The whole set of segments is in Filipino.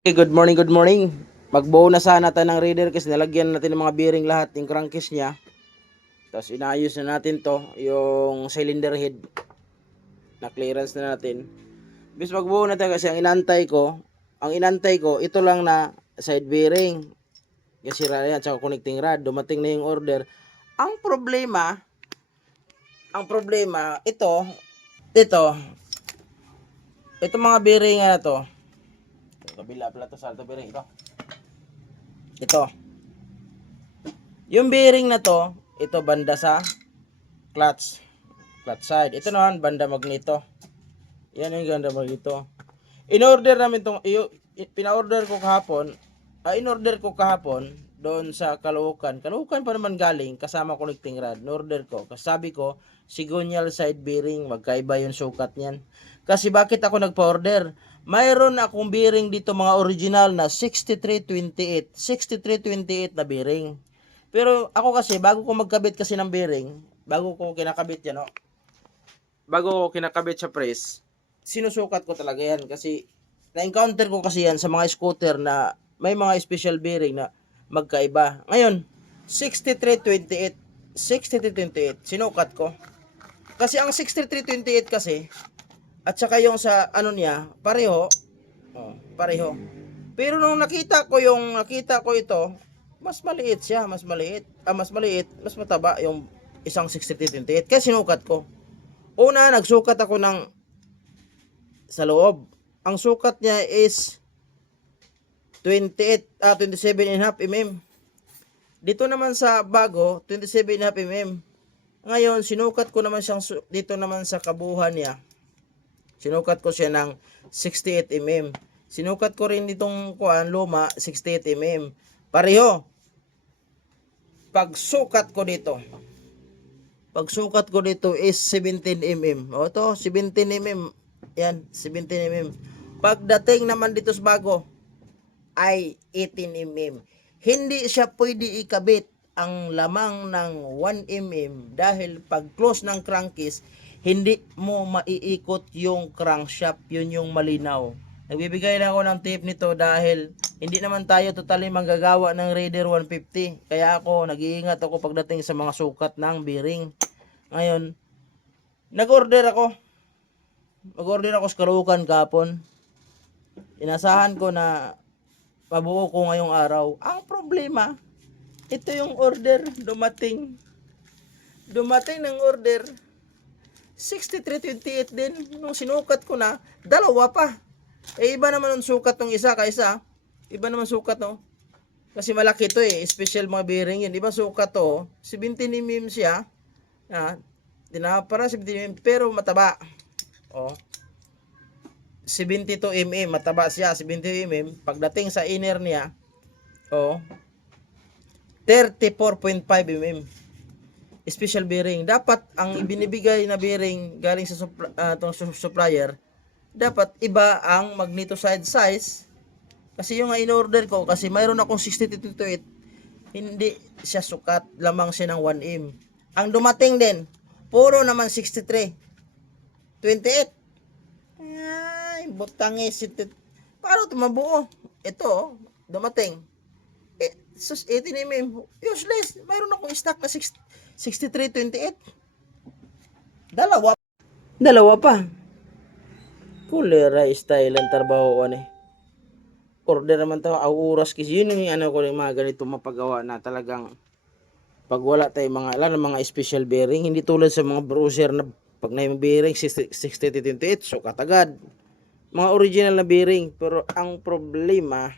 Hey, good morning, good morning. Magbuo na sana tayo ng reader kasi nalagyan natin ng mga bearing lahat, yung crankcase niya. Tapos inaayos na natin to, yung cylinder head. Na clearance na natin. Bis magbuo na tayo kasi ang inantay ko, ang inantay ko, ito lang na side bearing. Kasi sira yan, tsaka connecting rod. Dumating na yung order. Ang problema, ang problema, ito, ito, ito mga bearing na to, kabila pala to sa alto bearing ito. Ito. Yung bearing na to, ito banda sa clutch. Clutch side. Ito naman banda magneto. Yan yung ganda magneto. In-order namin tong pina-order ko kahapon. Ah, in-order ko kahapon doon sa Caloocan. Caloocan pa naman galing kasama connecting rod. In-order ko. Kasi sabi ko, sigonyal side bearing, magkaiba yung sukat niyan. Kasi bakit ako nagpa-order? Mayroon akong bearing dito mga original na 6328. 6328 na bearing. Pero ako kasi, bago ko magkabit kasi ng bearing, bago ko kinakabit yan, no? bago ko kinakabit sa press, sinusukat ko talaga yan kasi na-encounter ko kasi yan sa mga scooter na may mga special bearing na magkaiba. Ngayon, 6328, 6328, sinukat ko. Kasi ang 6328 kasi, at saka yung sa ano niya, pareho. Oh, pareho. Pero nung nakita ko yung nakita ko ito, mas maliit siya, mas maliit. Ah, mas maliit, mas mataba yung isang 6328. Kaya sinukat ko. Una, nagsukat ako ng sa loob. Ang sukat niya is 28 ah 27 and a half mm. Dito naman sa bago, 27 and a half mm. Ngayon, sinukat ko naman siyang dito naman sa kabuhan niya. Sinukat ko siya ng 68 mm. Sinukat ko rin itong kuan luma 68 mm. Pareho. Pagsukat ko dito. Pagsukat ko dito is 17 mm. O to, 17 mm. Yan, 17 mm. Pagdating naman dito sa bago ay 18 mm. Hindi siya pwede ikabit ang lamang ng 1 mm dahil pag close ng crankcase, hindi mo maiikot yung crankshaft. Yun yung malinaw. Nagbibigay lang ako ng tip nito dahil hindi naman tayo totally manggagawa ng Raider 150. Kaya ako, nag-iingat ako pagdating sa mga sukat ng bearing. Ngayon, nag-order ako. Nag-order ako sa Karukan kapon. Inasahan ko na mabuo ko ngayong araw. Ang problema, ito yung order dumating. Dumating ng order. 6328 din. Nung sinukat ko na, dalawa pa. Eh, iba naman ang sukat ng isa kaysa. Iba naman sukat no. Kasi malaki to eh. Special mga bearing yun. Iba sukat to. 17 mm siya. Ah, dinapara 17 mm pero mataba. Oh. 72 mm, mataba siya, 72 mm. Pagdating sa inner niya, oh, 34.5 mm. Special bearing. Dapat ang ibinibigay na bearing galing sa supl- ah, tong su- supplier, dapat iba ang magnetoside size. Kasi yung in-order ko, kasi mayroon akong 6228, hindi siya sukat, lamang siya ng 1M. Ang dumating din, puro naman 63. 28. Ay, butangis. ito. Paano ito? Ito, oh, dumating. Eh, sus, 18 mm. Useless. Mayroon akong stock na 6, 6328. Dalawa. Dalawa pa. Kulera style ang trabaho ko eh. Order naman to, ang oras kasi yun yung ano ko yung mga ganito mapagawa na talagang pag wala tayong mga alam mga special bearing hindi tulad sa mga browser na pag na yung bearing 60 6028 so katagad mga original na bearing pero ang problema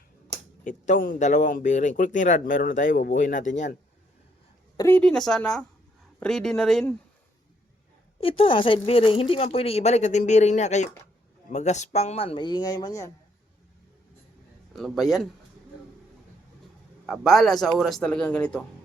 itong dalawang bearing. Connecting rod meron na tayo bubuhin natin yan. Ready na sana. Ready na rin. Ito ang side bearing. Hindi man pwedeng ibalik natin bearing niya. Kayo magaspang man maingay man yan. Ano ba yan? Abala sa oras talagang ganito